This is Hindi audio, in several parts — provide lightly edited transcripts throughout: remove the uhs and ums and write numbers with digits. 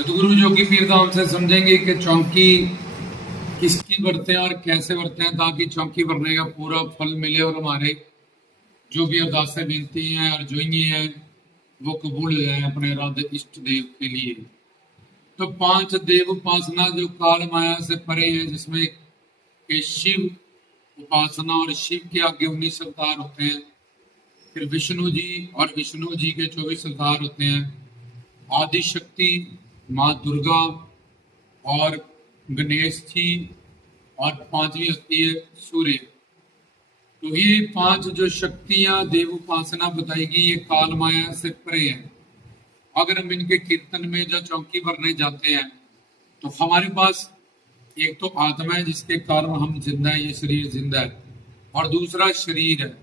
सतगुरु जोगी पीर धाम से समझेंगे कि चौकी किसकी बरतें और कैसे बरतें हैं ताकि चौकी भरने का पूरा फल मिले और हमारे जो भी अरदासें विनती हैं और जो ही हैं वो कबूल हो जाए अपने राधे इष्ट देव के लिए। तो 5 देव उपासना जो काल माया से परे है, जिसमें कि शिव उपासना और शिव के आगे 19 अवतार होते हैं, फिर विष्णु जी और विष्णु जी के 24 अवतार होते हैं, आदि शक्ति माँ दुर्गा और गणेश जी, और 5वीं होती है सूर्य। तो ये 5 जो शक्तियां देव उपासना बताएगी ये काल माया से परे है। अगर हम इनके कीर्तन में जो चौकी भरने जाते हैं तो हमारे पास एक तो आत्मा है जिसके कारण हम जिंदा है, ये शरीर जिंदा है, और दूसरा शरीर है।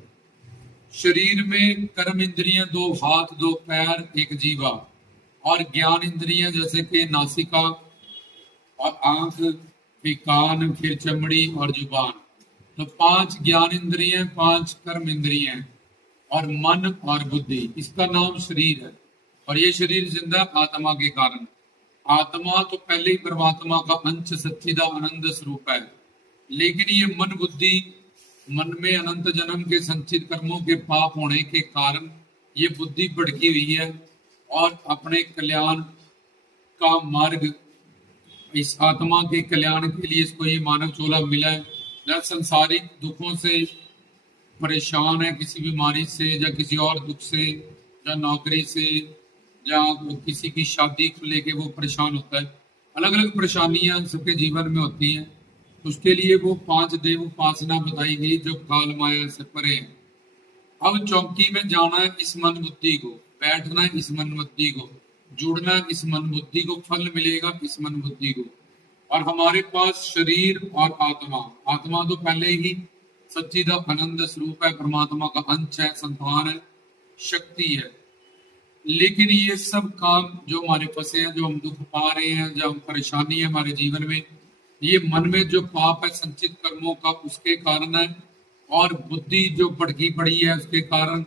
शरीर में कर्म इंद्रियां 2 हाथ 2 पैर 1 जीवा, और ज्ञान इंद्रियां जैसे कि नासिका और आंख, फिर कान, फिर चमड़ी और जुबान। तो 5 ज्ञान इंद्रियां, 5 कर्म इंद्रियां और मन और बुद्धि, इसका नाम शरीर है। और ये शरीर जिंदा आत्मा के कारण। आत्मा तो पहले ही परमात्मा का अंश सच्चिदा आनंद स्वरूप है, लेकिन ये मन बुद्धि, मन में अनंत जन्म के संचित कर्मों के पाप होने के कारण ये बुद्धि भड़की हुई है, और अपने कल्याण का मार्ग, इस आत्मा के कल्याण के लिए इसको ये मानव चोला मिला है। या संसारिक दुखों से परेशान है, किसी बीमारी से या किसी और दुख से, या नौकरी से, या किसी की शादी को लेके वो परेशान होता है। अलग अलग परेशानियां सबके जीवन में होती हैं। उसके लिए वो 5 देव उपासना बताई गई जो काल माया से परे है। अब चौकी में जाना है इस मन बुद्धि को, बैठना है इस मन बुद्धि को, जुड़ना है इस मन बुद्धि को, फल मिलेगा इस मन बुद्धि को। और हमारे पास शरीर और आत्मा, आत्मा तो पहले ही सच्चिदा आनंद स्वरूप है, परमात्मा का अंश है, संतान है, शक्ति है। लेकिन ये सब काम जो हमारे फंसे हैं, जो हम दुख पा रहे हैं, जो हम परेशानी है हमारे जीवन में, ये मन में जो पाप है संचित कर्मों का, उसके कारण है। और बुद्धि जो भड़की पड़ी है उसके कारण।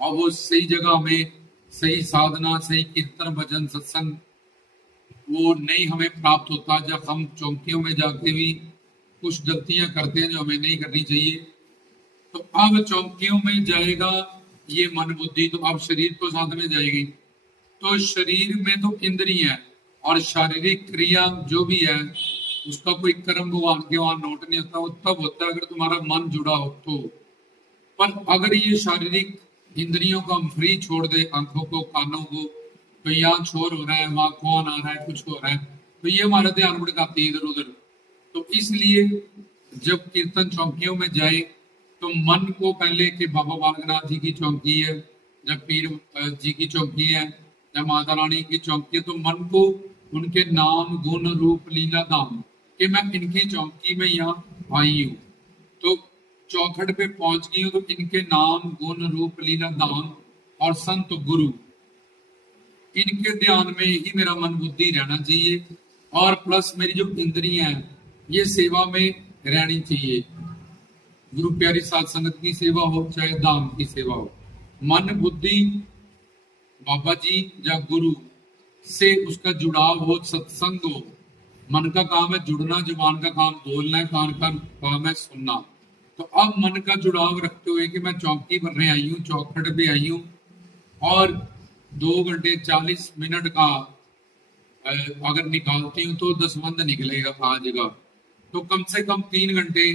और वो सही जगह में सही साधना, सही कीर्तन भजन सत्संग वो नहीं हमें प्राप्त होता। जब हम चौकियों में जाके भी कुछ गलतियां करते हैं जो हमें नहीं करनी चाहिए। तो अब चौकियों में जाएगा ये मन बुद्धि, तो अब शरीर तो साथ में जाएगी। तो शरीर में तो इंद्रिय है और शारीरिक क्रिया जो भी है उसका कोई कर्म भगवान के वहां नोट नहीं होता। वो तब होता है अगर तुम्हारा मन जुड़ा हो तो। पर अगर ये शारीरिक इंद्रियों को हम फ्री छोड़ दे, आंखों को, कानों को, तो यहाँ शोर हो रहा है, वहां कौन आ रहा है, कुछ हो रहा है, तो ये हमारा ध्यान भटकाती है इधर उधर। तो इसलिए जब कीर्तन चौकियों में जाए तो मन को पहले के बाबा बालकनाथ जी की चौकी है, जब पीर जी की चौकी है, जब माता रानी की चौकी है, तो मन को उनके नाम गुण रूप लीला धाम कि मैं इनकी चौकी में यहाँ आई हूँ। तो चौखट पे पहुंच गई हूँ, तो इनके नाम गुण रूप लीला धाम और संत गुरु, इनके ध्यान में ही मेरा मन बुद्धि रहना चाहिए। और प्लस मेरी जो इंद्रियां हैं ये सेवा में रहनी चाहिए। गुरु प्यारी साध संगत की सेवा हो चाहे धाम की सेवा हो, मन बुद्धि बाबा जी या गुरु से उसका जुड़ाव हो, सत्संग हो। मन का काम है जुड़ना, जुबान का काम बोलना है, कान का काम है सुनना। तो अब मन का जुड़ाव रखते हुए कि मैं चौकी भरने आई हूँ, चौखट पे आई हूँ, और 2 घंटे 40 मिनट का अगर निकालती हूँ तो 10 बंद निकलेगा आज का। तो कम से कम 3 घंटे,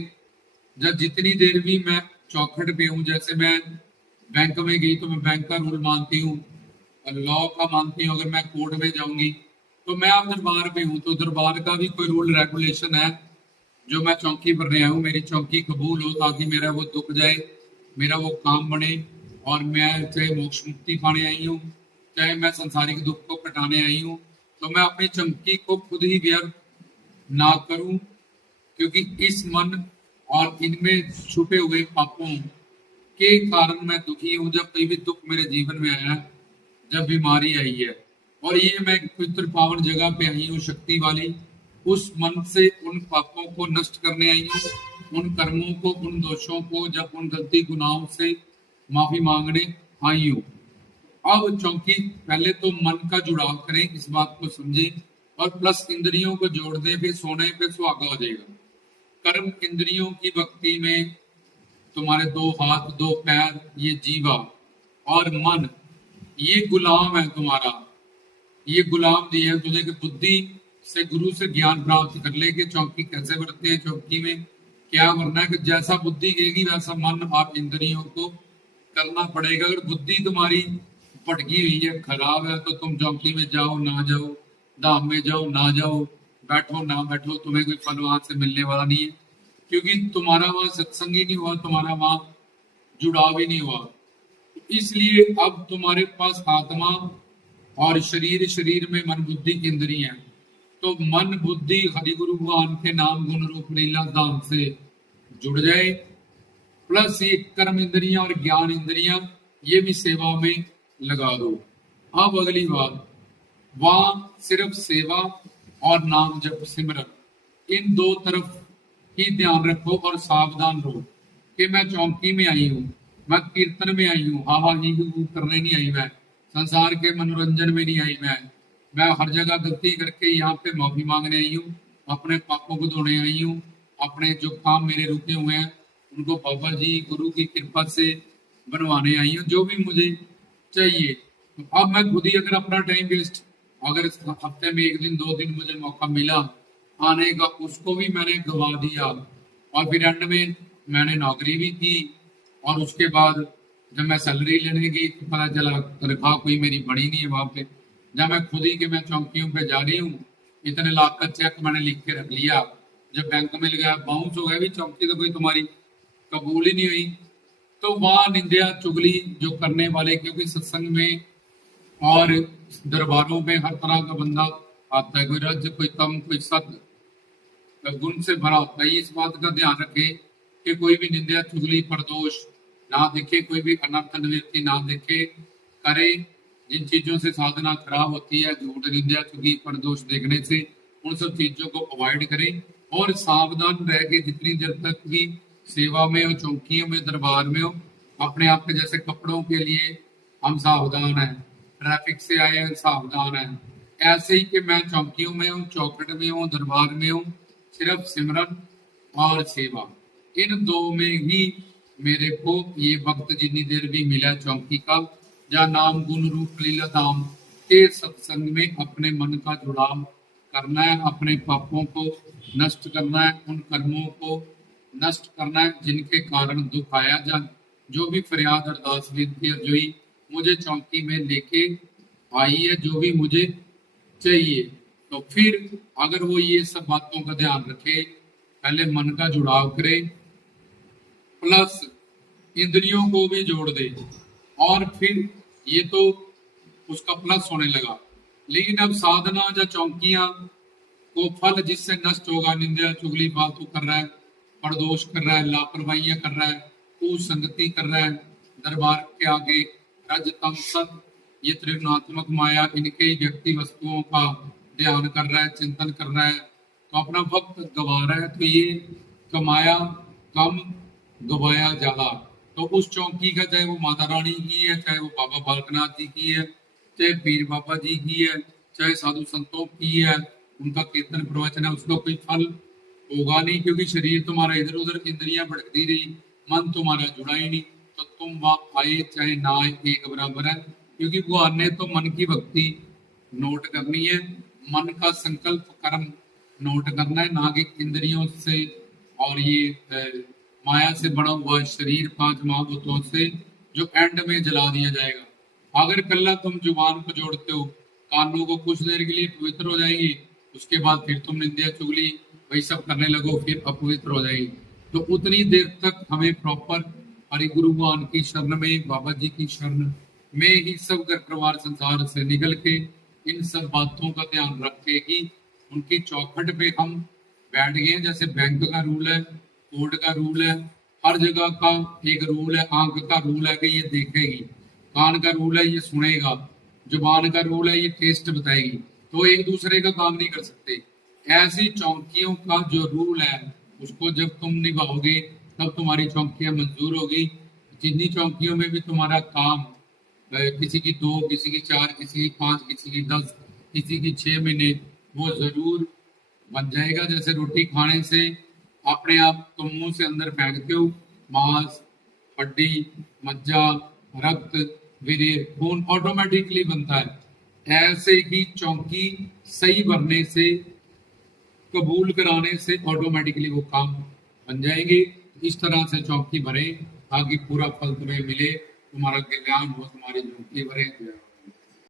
जब जितनी देर भी मैं चौखट पे हूँ, जैसे मैं बैंक में गई तो मैं बैंक का रूल मानती हूँ, लॉ का मानती हूँ। अगर मैं कोर्ट में जाऊंगी तो मैं अब दरबार पे हूँ, तो दरबार का भी कोई रूल रेगुलेशन है जो मैं चौकी भरने आया हूँ। मेरी चौकी कबूल हो ताकि मेरा वो दुख जाए, मेरा वो काम बने, और मैं चाहे मोक्ष मुक्ति पाने आई हूँ, चाहे मैं संसारिक दुख को कटाने आई हूँ, तो मैं अपनी चौकी को खुद ही व्यर्थ ना करूं। क्योंकि इस मन और इनमें छुपे हुए पापों के कारण मैं दुखी हूं। जब कोई भी दुख मेरे जीवन में आया, जब बीमारी आई है, और ये मैं पवित्र पावन जगह पे आई हूँ शक्ति वाली, उस मन से उन पापों को नष्ट करने आई हूँ, उन कर्मों को, उन दोषों को, जब उन गलती गुनाहों से माफी मांगने आई हूँ। अब चौकी पहले तो मन का जुड़ाव करें, इस बात को समझें और प्लस इंद्रियों को जोड़ दे, फिर सोने पे सुहागा हो जाएगा। कर्म इंद्रियों की भक्ति में तुम्हारे दो हाथ, दो पैर, ये जीवा और मन, ये गुलाम है तुम्हारा। ये गुलाम दिए हैं तुझे कि बुद्धि से गुरु से ज्ञान प्राप्त कर ले कि चौकी कैसे बढ़ते हैं, चौकी में क्या करना है। कि जैसा बुद्धि कहेगी वैसा मन और इंद्रियों को करना पड़ेगा। अगर बुद्धि तुम्हारी भटकी हुई है, खराब है, तो तुम चौकी में जाओ ना जाओ, धाम में जाओ ना जाओ, बैठो ना बैठो, तुम्हें कोई फल वहां से मिलने वाला नहीं है, क्योंकि तुम्हारा वहां सत्संग ही नहीं हुआ, तुम्हारा वहां जुड़ाव ही नहीं हुआ। इसलिए अब तुम्हारे पास आत्मा और शरीर, शरीर में मन बुद्धि की इंद्रिय है, तो मन बुद्धि हरि गुरु भगवान के नाम गुण रूप लीला धाम से जुड़ जाए, प्लस ये कर्म इंद्रियां और ज्ञान इंद्रियां ये भी सेवा में लगा दो। अब अगली बात, वहां सिर्फ सेवा और नाम जप सिमरन, इन दो तरफ ही ध्यान रखो और सावधान रहो कि मैं चौकी में आई हूँ, मैं कीर्तन में आई हूँ, हा ही करने नहीं आई, मैं संसार के मनोरंजन में नहीं आई, मैं हर जगह गलती करके यहाँ पे माफी मांगने आई हूँ, अपने पापों को धोने आई हूँ, अपने जो काम मेरे रुके हुए हैं उनको बाबा जी गुरु की कृपा से बनवाने आई हूँ, जो भी मुझे चाहिए। तो अब मैं खुद ही अगर अपना टाइम वेस्ट, अगर हफ्ते में एक दिन दो दिन मुझे मौका मिला आने का, उसको भी मैंने गवा दिया। और फिर एंड में मैंने नौकरी भी की, और उसके बाद जब मैं सैलरी लेने गई तो पता चला तनख्वाह कोई मेरी बड़ी नहीं है वहां पे। जब मैं खुद ही कि मैं चौकियों पे जा रही हूँ, इतने लाख का चेक मैंने लिख के रख लिया, जब बैंक में गया बाउंस हो गया, भी चौकी तो कोई तुम्हारी कबूल ही नहीं हुई। तो वहां निंदा चुगली जो करने वाले, क्योंकि सत्संग में और दरबारों में हर तरह का बंदा आता है, कोई रज, कोई तम, कोई सत गुण से भरा होता है। इस बात का ध्यान रखे कि कोई भी निंदा चुगली परदोष ना देखे, कोई भी अनर्थ निवृत्ति ना देखे करे। जिन चीजों से साधना खराब होती है, झूठ, निंदा, चुगली, परदोष देखने से, उन सब चीजों को अवॉइड करें और सावधान रह के जितनी देर तक भी सेवा में हो, चौकियों में, दरबार में हो, अपने आप के जैसे कपड़ों के लिए हम सावधान हैं, ट्रैफिक से आए हैं सावधान हैं, ऐसे ही कि मैं चौकियों में हूँ, चौखट में हूँ, दरबार में हूँ, सिर्फ सिमरन और सेवा, इन दो में ही मेरे को ये वक्त जितनी देर भी मिला चौकी का, जहाँ नाम गुण रूप लीला धाम के सत्संग में अपने मन का जुड़ाव करना है, अपने पापों को नष्ट करना है, उन कर्मों को नष्ट करना है जिनके कारण दुख आया। जब जो भी फरियाद अरदास विनती अर्जुई मुझे चौकी में लेके आई है, जो भी मुझे चाहिए, तो फिर अगर वो ये सब बातों का ध्यान रखे, पहले मन का जुड़ाव करे, प्लस इंद्रियों को भी जोड़ दे, और फिर ये तो उसका प्लस होने लगा। लेकिन अब साधना या चौकियां को फल जिससे नष्ट होगा, निंदा चुगली फालतू कर रहा है, परदोष कर रहा है, लापरवाहियां कर रहा है, कुसंगति कर रहा है, दरबार के आगे रज तम सत, ये त्रिगुणात्मक माया, इनके ही व्यक्ति वस्तुओं का ध्यान कर रहा है, चिंतन कर रहा है, तो अपना वक्त गवा रहा है। तो ये कमाया कम गवाया ज्यादा। तो उस चौकी का, चाहे वो माता रानी की है, चाहे वो बाबा बालकनाथ जी की है, चाहे पीर बाबा जी की है, चाहे साधु संतों की है, उनका कीर्तन प्रवचन है, उसका कोई फल होगा नहीं, क्योंकि शरीर तुम्हारा इधर उधर, इंद्रियां भटकती रही, मन तुम्हारा जुड़ा ही नहीं, तो तुम वहां आए चाहे ना आए एक बराबर है। क्योंकि भगवान ने तो मन की भक्ति नोट करनी है, मन का संकल्प कर्म नोट करना है, ना कि इंद्रियों से और ये माया से बड़ा हुआ शरीर 5 महाभूतों से जो एंड में जला दिया जाएगा। अगर कल्ला तुम जुबान को जोड़ते हो, कानों को कुछ देर के लिए पवित्र हो जाएंगी, उसके बाद फिर तुम निंदा चुगली वही सब करने लगो, फिर अपवित्र हो जाएगी। तो उतनी देर तक हमें प्रॉपर हरि गुरु भगवान की शरण में, बाबा जी की शरण में ही सब घर परिवार संसार से निकल के इन सब बातों का ध्यान रखे कि उनकी चौखट पे हम बैठ गए। जैसे बैंक का रूल है, कोर्ट का रूल है, हर जगह का एक रूल है। आंख का रूल है कि ये देखेगी, कान का रूल है ये सुनेगा, जुबान का रूल है ये टेस्ट बताएगी। तो एक दूसरे का काम नहीं कर सकते। ऐसी चौकियों का जो रूल है उसको जब तुम निभाओगे तब तुम्हारी चौकियां मंजूर होगी। जितनी चौकियों में भी तुम्हारा काम, किसी की 2, किसी की 4, किसी की 5, किसी की 10, किसी की 6 महीने, वो जरूर बन जाएगा। जैसे रोटी खाने से अपने आप तुम मुंह से अंदर फेंकते हो, मांस, हड्डी, मज्जा, रक्त, वीर्य, खून ऑटोमेटिकली बनता है। ऐसे ही चौंकी सही भरने से, कबूल कराने से ऑटोमेटिकली वो काम बन जाएंगे। इस तरह से चौंकी भरे ताकि पूरा फल तुम्हें मिले, तुम्हारा कल्याण हो, तुम्हारी चौंकी भरे।